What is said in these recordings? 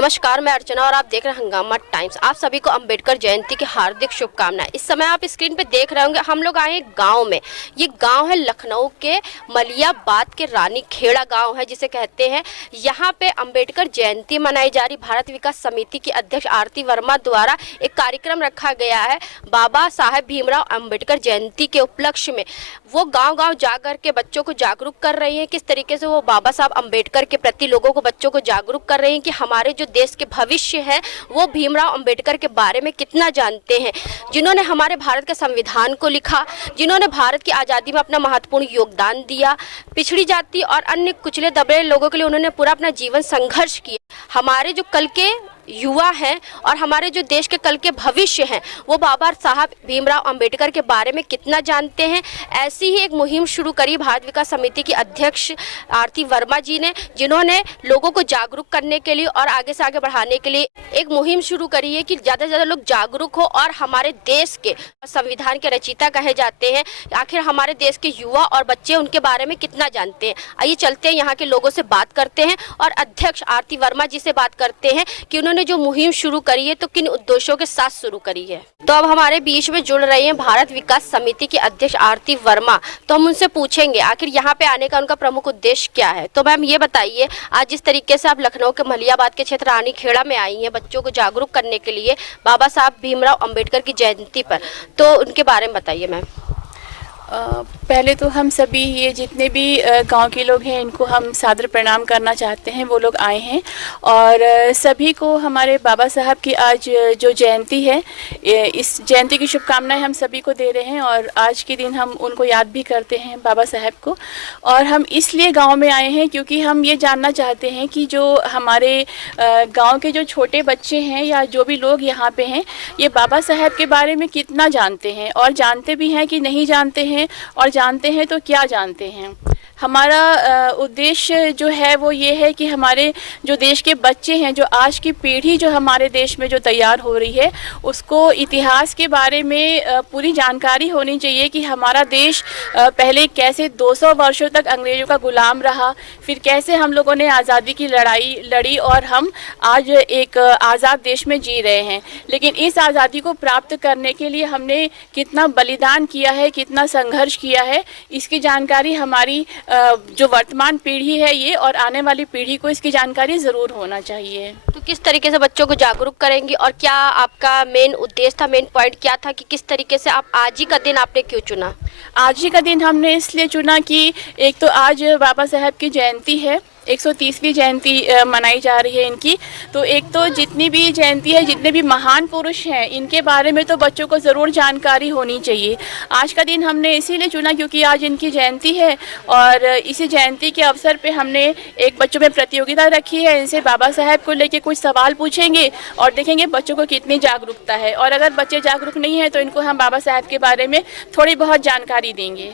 नमस्कार, मैं अर्चना और आप देख रहे हैं हंगामा टाइम्स। आप सभी को अंबेडकर जयंती की हार्दिक शुभकामनाएं। इस समय आप स्क्रीन पे देख रहे होंगे, हम लोग आए हैं गांव में। ये गांव है लखनऊ के मलियाबाद के रानी खेड़ा गांव है जिसे कहते हैं। यहाँ पे अंबेडकर जयंती मनाई जा रही। भारत विकास समिति की अध्यक्ष आरती वर्मा द्वारा एक कार्यक्रम रखा गया है बाबा साहेब भीमराव अंबेडकर जयंती के उपलक्ष्य में। वो गाँव जा कर के बच्चों को जागरूक कर रही है। किस तरीके से वो बाबा साहब अंबेडकर के प्रति लोगों को, बच्चों को जागरूक कर रही हैं कि हमारे जो देश के भविष्य है वो भीमराव अंबेडकर के बारे में कितना जानते हैं, जिन्होंने हमारे भारत के संविधान को लिखा, जिन्होंने भारत की आज़ादी में अपना महत्वपूर्ण योगदान दिया। पिछड़ी जाति और अन्य कुचले दबे लोगों के लिए उन्होंने पूरा अपना जीवन संघर्ष किया। हमारे जो कल के युवा हैं और हमारे जो देश के कल के भविष्य हैं वो बाबा साहब भीमराव अंबेडकर के बारे में कितना जानते हैं। ऐसी ही एक मुहिम शुरू करी भारत विकास समिति की अध्यक्ष आरती वर्मा जी ने, जिन्होंने लोगों को जागरूक करने के लिए और आगे से आगे बढ़ाने के लिए एक मुहिम शुरू करी है कि ज़्यादा से ज़्यादा लोग जागरूक हो और हमारे देश के संविधान के रचयिता कहे जाते हैं। आखिर हमारे देश के युवा और बच्चे उनके बारे में कितना जानते हैं। आइए चलते हैं, यहाँ के लोगों से बात करते हैं और अध्यक्ष आरती वर्मा जी से बात करते हैं कि उन्होंने जो मुहिम शुरू करी है तो किन उद्देश्यों के साथ शुरू करी है। तो अब हमारे बीच में जुड़ रही हैं भारत विकास समिति की अध्यक्ष आरती वर्मा। तो हम उनसे पूछेंगे आखिर यहाँ पे आने का उनका प्रमुख उद्देश्य क्या है। तो मैम ये बताइए, आज जिस तरीके से आप लखनऊ के मलियाबाद के क्षेत्र रानी खेड़ा में आई हैं बच्चों को जागरूक करने के लिए बाबा साहब भीमराव अंबेडकर की जयंती पर, तो उनके बारे में बताइए मैम। पहले तो हम सभी ये जितने भी गांव के लोग हैं इनको हम सादर प्रणाम करना चाहते हैं। वो लोग आए हैं और सभी को हमारे बाबा साहब की आज जो जयंती है, इस जयंती की शुभकामनाएं हम सभी को दे रहे हैं। और आज के दिन हम उनको याद भी करते हैं बाबा साहब को। और हम इसलिए गांव में आए हैं क्योंकि हम ये जानना चाहते हैं कि जो हमारे गांव के जो छोटे बच्चे हैं या जो भी लोग यहाँ पे हैं, ये बाबा साहब के बारे में कितना जानते हैं और जानते भी हैं कि नहीं जानते हैं, और जानते हैं तो क्या जानते हैं। हमारा उद्देश्य जो है वो ये है कि हमारे जो देश के बच्चे हैं, जो आज की पीढ़ी जो हमारे देश में जो तैयार हो रही है, उसको इतिहास के बारे में पूरी जानकारी होनी चाहिए कि हमारा देश पहले कैसे 200 वर्षों तक अंग्रेज़ों का गुलाम रहा, फिर कैसे हम लोगों ने आज़ादी की लड़ाई लड़ी और हम आज एक आज़ाद देश में जी रहे हैं। लेकिन इस आज़ादी को प्राप्त करने के लिए हमने कितना बलिदान किया है, कितना संघर्ष किया है, इसकी जानकारी हमारी जो वर्तमान पीढ़ी है ये और आने वाली पीढ़ी को इसकी जानकारी ज़रूर होना चाहिए। तो किस तरीके से बच्चों को जागरूक करेंगी और क्या आपका मेन उद्देश्य था, मेन पॉइंट क्या था कि किस तरीके से आप आज ही का दिन आपने क्यों चुना? आज ही का दिन हमने इसलिए चुना कि एक तो आज बाबा साहब की जयंती है, 130वीं जयंती मनाई जा रही है इनकी। तो एक तो जितनी भी जयंती है, जितने भी महान पुरुष हैं, इनके बारे में तो बच्चों को ज़रूर जानकारी होनी चाहिए। आज का दिन हमने इसीलिए चुना क्योंकि आज इनकी जयंती है और इसी जयंती के अवसर पे हमने एक बच्चों में प्रतियोगिता रखी है। इनसे बाबा साहब को लेके कुछ सवाल पूछेंगे और देखेंगे बच्चों को कितनी जागरूकता है। और अगर बच्चे जागरूक नहीं हैं तो इनको हम बाबा साहब के बारे में थोड़ी बहुत जानकारी देंगे।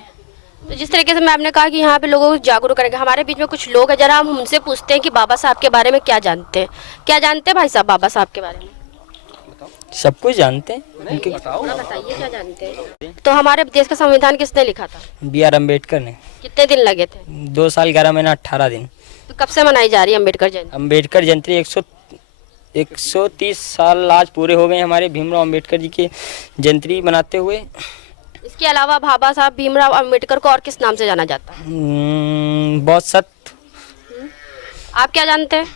तो जिस तरीके से मैम ने कहा कि यहाँ पे लोगों को जागरूक करेंगे, हमारे बीच में कुछ लोग हैं, जरा हम उनसे पूछते हैं कि बाबा साहब के बारे में क्या जानते हैं। क्या जानते हैं भाई साहब बाबा साहब के बारे में? सब कुछ जानते हैं। बताइए क्या जानते हैं। तो हमारे देश का संविधान किसने लिखा था? BR अम्बेडकर ने। कितने दिन लगे थे? 2 साल 11 महीना 18 दिन। तो कब से मनाई जा रही है अम्बेडकर जयंती? अम्बेडकर जयंती 130 साल आज पूरे हो गए हमारे भीमराव अम्बेडकर जी के जयंती मनाते हुए। इसके अलावा बाबा साहब भीमराव अम्बेडकर को और किस नाम से जाना जाता है? बहुत सत। आप क्या जानते हैं?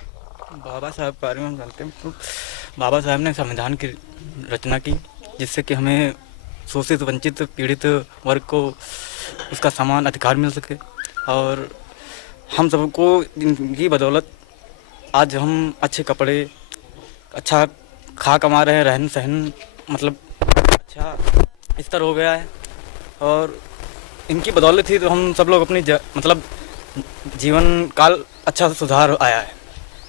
बाबा साहब के बारे में जानते हैं तो बाबा साहब ने संविधान की रचना की जिससे कि हमें शोषित वंचित पीड़ित वर्ग को उसका समान अधिकार मिल सके। और हम सबको इनकी बदौलत आज हम अच्छे कपड़े, अच्छा खा कमा रहे हैं, रहन सहन मतलब अच्छा स्तर हो गया है। और इनकी बदौलत ही तो हम सब लोग अपनी मतलब जीवन काल अच्छा सुधार आया है।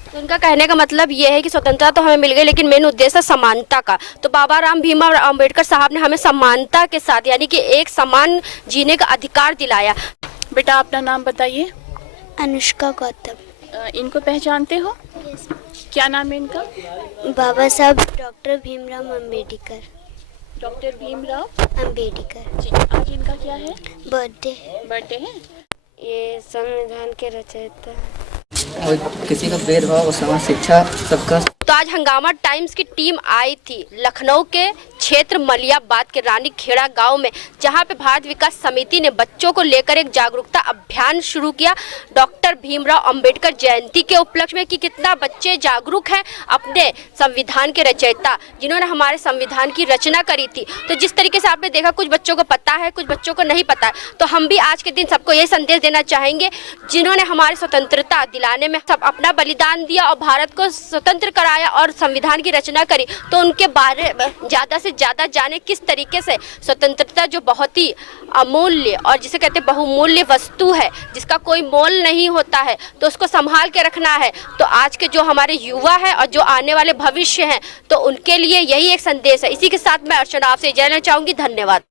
तो इनका कहने का मतलब ये है कि स्वतंत्रता तो हमें मिल गई लेकिन मेन उद्देश्य है समानता का। तो बाबा राम भीमराव अम्बेडकर साहब ने हमें समानता के साथ यानी कि एक समान जीने का अधिकार दिलाया। बेटा अपना नाम बताइए। अनुष्का गौतम। इनको पहचानते हो? क्या नाम है इनका? बाबा साहब डॉक्टर भीमराव अम्बेडकर। डॉक्टर भीमराव अम्बेडकर जी। आज इनका क्या है? बर्थडे बर्थडे है। ये संविधान के रचयिता। और किसी का भेदभाव और समान शिक्षा सबका। तो आज हंगामा टाइम्स की टीम आई थी लखनऊ के क्षेत्र मलियाबाद के रानी खेड़ा गांव में, जहां पे भारत विकास समिति ने बच्चों को लेकर एक जागरूकता अभियान शुरू किया डॉक्टर भीमराव अंबेडकर जयंती के उपलक्ष्य में कि कितना बच्चे जागरूक हैं अपने संविधान के रचयिता जिन्होंने हमारे संविधान की रचना करी थी। तो जिस तरीके से आपने देखा कुछ बच्चों को पता है, कुछ बच्चों को नहीं पता है, तो हम भी आज के दिन सबको ये संदेश देना चाहेंगे जिन्होंने हमारी स्वतंत्रता दिलाने में सब अपना बलिदान दिया और भारत को स्वतंत्र कराया और संविधान की रचना करी, तो उनके बारे में ज़्यादा से ज़्यादा जाने किस तरीके से स्वतंत्रता जो बहुत ही अमूल्य और जिसे कहते हैं बहुमूल्य वस्तु है जिसका कोई मोल नहीं होता है, तो उसको संभाल के रखना है। तो आज के जो हमारे युवा है और जो आने वाले भविष्य हैं, तो उनके लिए यही एक संदेश है। इसी के साथ मैं अर्चना आपसे इजाज़त लेना चाहूँगी। धन्यवाद।